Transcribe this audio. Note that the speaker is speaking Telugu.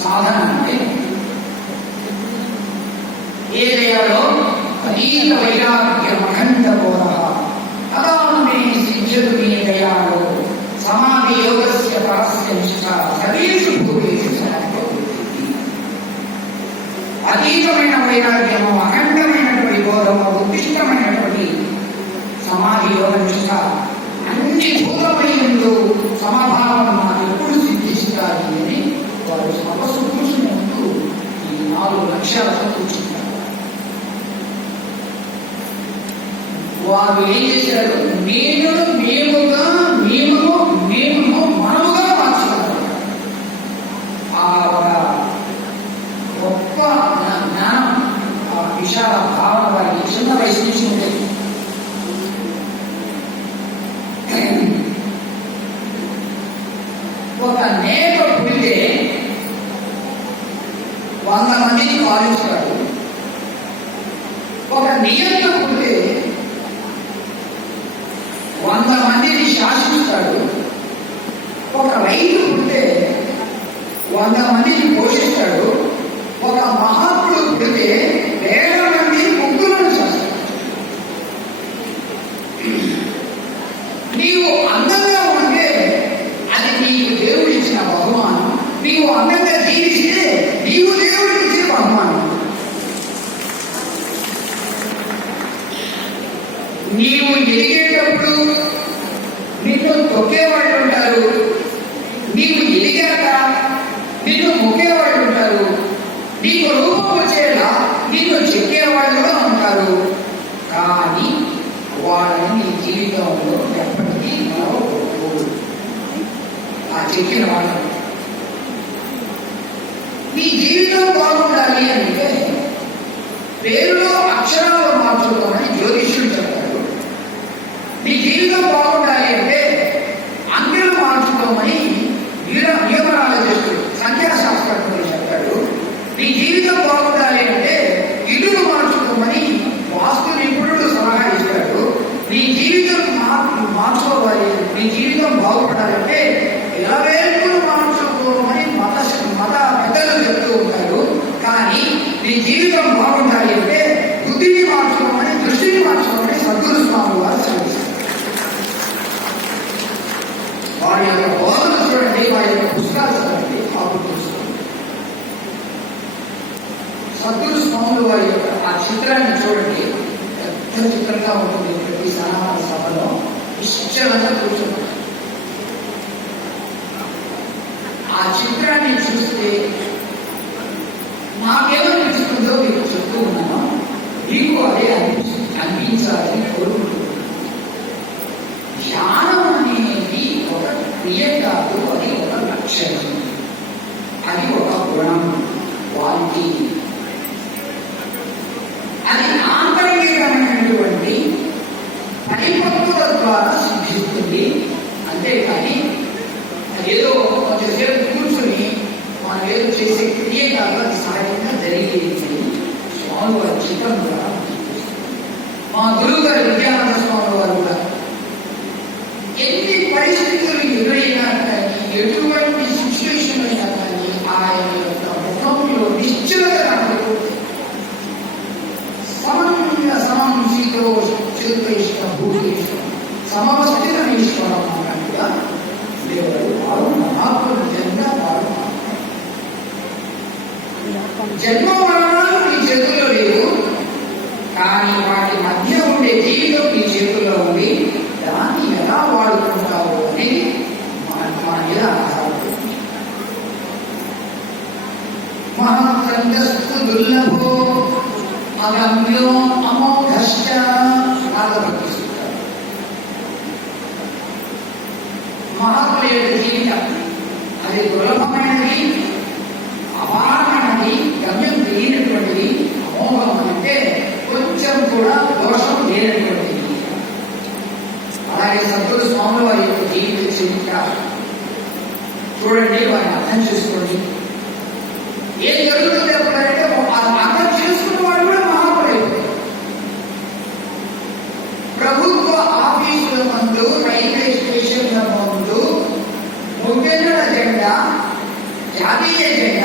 సాధన అంటే ఏ దయలో అతీత వైరాగ్యం అఖండ బోధ తదా మే సిద్ధ్యతు మే దయాలో సమాధి యోగస్య పరస్య నిష్ఠ సర్వేషు భూతేషు సమర్పయతి. అతీతమైన వైరాగ్యము, అఖండమైనటువంటి బోధము, ఉత్కృష్టమైనటువంటి సమాధి యోగ నిష్ఠ అన్ని భూతమయంలో సమభావం ఎప్పుడు సిద్ధిస్తాయి అని వారు తపస్సు కూర్చున్నట్టు ఈ 4 లక్ష్యాలతో కూర్చుంటారు. వారు ఏం చేశారు? మేముగా మనముగా మార్చుకున్నారు. ఆ ఒక గొప్ప జ్ఞానం, ఆ విశాల భావన వారికి చిన్న వయసు నుంచి ఉండేది. ఒక నేత పుడితే 100 మందిని పాలిస్తాడు. ఒక నియంత పుడితే 100 మందిని శాసిస్తాడు. ఒక రైతు పుడితే 100 మందిని పోషిస్తాడు. ఒక మహాత్ముడు పుడితే 1000 మంది ముగ్గులను శాసిస్తాడు. నీవు అందంగా ఉంటే అది నీకు దేవుడు ఇచ్చిన బహుమానం. నీవు అందంగా జీవిస్తే నీవు దేవుడికి ఇచ్చిన బహుమానం. నీవు ఎదిగేటప్పుడు నిన్ను తొక్కేవాళ్ళు ఉంటారు, నీవు ఎదిగాక నిన్ను మొక్కేవాళ్ళు ఉంటారు, నీకు రూపం వచ్చేలా నిన్ను చెక్కేవాళ్ళు కూడా ఉంటారు. కానీ వాళ్ళని నీ జీవితంలో ఎప్పటికీ మరవకూడదు. ఆ చెక్కిన వాళ్ళు నీ జీవితం బాగుండాలి అంటే పేరులో అక్షరాలు మార్చుకోమని జ్యోతిష్యుడు చెప్తాడు. నీ జీవితం బాగుండాలి అంటే అంకెలు మార్చుకోమని న్యూమరాలజిస్టుడు, సంఖ్యాశాస్త్రజ్ఞుడు చెప్తాడు. నీ జీవితం బాగుండాలి అంటే ఇల్లులు మార్చుకోమని వాస్తు నిపుణుడు సలహా ఇస్తాడు. నీ జీవితం మార్చుకోవాలి, నీ జీవితం బాగుపడాలంటే ఎలవేల్పులు మార్చుకోమని మత పెద్దలు చెప్తూ ఉంటారు. కానీ నీ జీవితం బాగుండాలి అంటే బుద్ధిని మార్చుకోమని, దృష్టిని మార్చుకోమని సద్గురు స్వామి వారు శ్రమిస్తారు. వారి యొక్క బోధన చూడండి, వారి యొక్క పుస్తకాలు చదవండి. సద్గురు స్వాములు వారి యొక్క ఆ చిత్రాన్ని చూడండి, పెద్ద చిత్రంగా ఉంటుంది. ప్రతి సనాతన సభలో నిశ్చలంగా కూర్చుంటారు. ఆ చిత్రాన్ని చూస్తే నాకేమనిపిస్తుందో మీకు చెప్తూ ఉన్నాను. మీకు అదే అనిపించాలని కోరుకుంటున్నాను. ధ్యానం అనేది ఒక క్రియ కాదు, అది ఒక లక్షణం, అది ఒక గుణం, క్వాలిటీ. అది ఆంతరికమైనటువంటి పరిపక్వత ద్వారా సిద్ధిస్తుంది. అంతేకాని ఏదో కొంచెంసేపు కూర్చుని మనం ఏదో చేసే క్రియ కాదు, అది సహజంగా జరిగేది. స్వామి వారి చిత్రం ద్వారా మా గురువు గారు విద్యానంద స్వామి వారు కూడా ఎన్ని పరిస్థితులు ఎదురైనా కానీ, ఎటువంటి సిచ్యువేషన్ అయినా కానీ ఆయన యొక్క ముఖంలో నిశ్చలత కనబడుతుంది. సమీతో చిరుపేష్ట భూతేశ్వరం సమవస్థితం ఈశ్వరం అన్నట్టుగా దేవుడు వారు మహాత్ములు నిజంగా వారు జన్మ మరణాలు నీ చేతుల్లో లేవు, కానీ వాటి మధ్య ఉండే జీవితం నీ చేతుల్లో ఉంది. దాన్ని ఎలా వాడుకుంటావు అనేది మన మీద ఆధారపడుతుంది. మహత్సంగస్తు దుర్లభో అగమ్యో అమోఘశ్చ నాగభక్తిస్తారు. మహాత్ముల యొక్క జీవితం అది దుర్లభమైనది, అపారమైనది, గమ్యం తెలియనటువంటిది. అమోఘం అంటే కొంచెం కూడా దోషం లేనటువంటిది. అలాగే సద్గురు స్వాముల వారి యొక్క జీవిత చరిత్ర చూడండి, వారిని అర్థం చేసుకోండి. ఏం జరుగుతుంది ఎప్పుడంటే అర్థం చేసుకున్న వాడు కూడా మహాత్ముడైపోయాడు. ప్రభుత్వ ఆఫీసుల ముందు, రైల్వే స్టేషన్ల ముందు ముఖ్యమైన జెండా జాతీయ జెండా